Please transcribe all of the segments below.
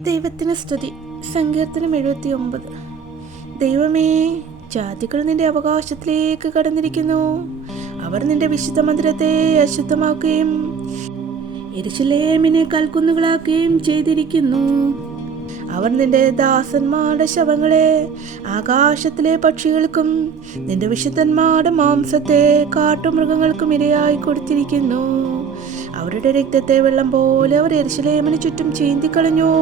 ദൈവത്തിന് സ്തുതി. സങ്കീർത്തനം 79. ദൈവമേ, ജാതികൾ നിന്റെ അവകാശത്തിലേക്ക് കടന്നിരിക്കുന്നു. അവർ നിന്റെ വിശുദ്ധ മന്ദിരത്തെ അശുദ്ധമാക്കുകയും യെരൂശലേമിനെ കൽക്കുന്നുകളാക്കുകയും ചെയ്തിരിക്കുന്നു. അവർ നിന്റെ ദാസന്മാരുടെ ശവങ്ങളെ ആകാശത്തിലെ പക്ഷികൾക്കും നിന്റെ വിശുദ്ധന്മാരുടെ മാംസത്തെ കാട്ടുമൃഗങ്ങൾക്കും ഇരയായി കൊടുത്തിരിക്കുന്നു. അവരുടെ രക്തത്തെ വെള്ളം പോലെ അവർ യെരൂശലേമിന് ചുറ്റും ചീന്തിക്കളഞ്ഞു.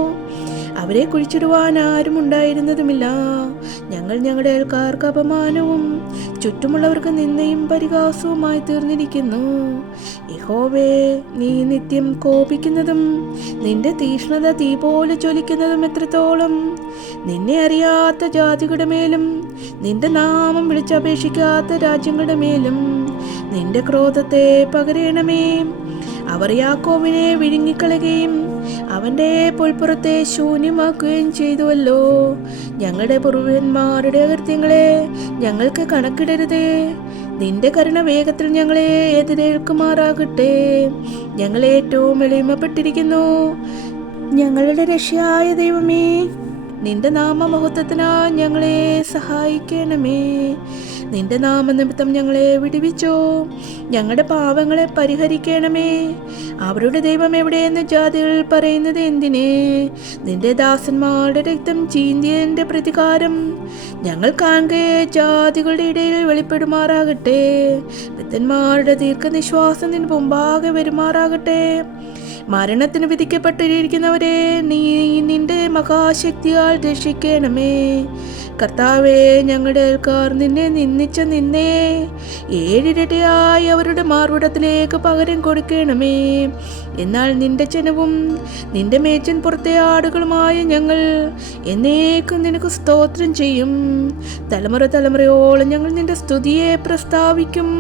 അവരെ കുഴിച്ചിടുവാൻ ആരും ഉണ്ടായിരുന്നതുമില്ല. ഞങ്ങൾ ഞങ്ങളുടെ അയൽക്കാർക്ക് അപമാനവും ചുറ്റുമുള്ളവർക്ക് നിന്ദയും പരിഹാസവുമായി തീർന്നിരിക്കുന്നു. യഹോവേ, നീ നിത്യം കോപിക്കുന്നതും നിന്റെ തീക്ഷ്ണത തീ പോലെ ജ്വലിക്കുന്നതും എത്രത്തോളം! നിന്നെ അറിയാത്ത ജാതികളുടെ മേലും നിന്റെ നാമം വിളിച്ചപേക്ഷിക്കാത്ത രാജ്യങ്ങളുടെ മേലും നിന്റെ ക്രോധത്തെ പകരണമേ. അവർ യാക്കോബിനെ വിഴുങ്ങിക്കളയുകയും അവൻ്റെ പുൽപ്പുറത്തെ ശൂന്യമാക്കുകയും ചെയ്തുവല്ലോ. ഞങ്ങളുടെ പൂർവ്വന്മാരുടെ അകൃത്യങ്ങളെ ഞങ്ങൾക്ക് കണക്കിടരുതേ. നിന്റെ കരുണ വേഗത്തിൽ ഞങ്ങളെ എതിരേൽക്കുമാറാകട്ടെ. ഞങ്ങൾ ഏറ്റവും എളിമപ്പെട്ടിരിക്കുന്നു. ഞങ്ങളുടെ രക്ഷയായ ദൈവമേ, നിന്റെ നാമമഹത്വത്തിനായി ഞങ്ങളെ സഹായിക്കണമേ. നിന്റെ നാമനിമിത്തം ഞങ്ങളെ വിടുവിച്ചോ. ഞങ്ങളുടെ പാപങ്ങളെ പരിഹരിക്കണമേ. അവരുടെ ദൈവം എവിടെയെന്ന് ജാതികൾ പറയുന്നത് എന്തിനെ? നിന്റെ ദാസന്മാരുടെ രക്തം ചീന്തിയതിൻ്റെ പ്രതികാരം ഞങ്ങൾ കാണുകയെ ജാതികളുടെ ഇടയിൽ വെളിപ്പെടുമാറാകട്ടെ. വൃദ്ധന്മാരുടെ ദീർഘനിശ്വാസം നിന്റെ മുമ്പാകെ വരുമാറാകട്ടെ. മരണത്തിന് വിധിക്കപ്പെട്ടിരിക്കുന്നവരെ നീ നിന്റെ മഹാശക്തിയാൽ രക്ഷിക്കണമേ. കർത്താവേ, ഞങ്ങളുടെ അയൽക്കാർ നിന്നെ നിന്ദിച്ച നിന്നെ 7 ഇരട്ടിയായി അവരുടെ മാർവിടത്തിലേക്ക് പകരം കൊടുക്കണമേ. എന്നാൽ നിന്റെ ജനവും നിന്റെ മേച്ചിൻ പുറത്തെ ആടുകളുമായ ഞങ്ങൾ എന്നേക്കും നിനക്ക് സ്തോത്രം ചെയ്യും. തലമുറ തലമുറയോളം ഞങ്ങൾ നിന്റെ സ്തുതിയെ പ്രസ്താവിക്കും.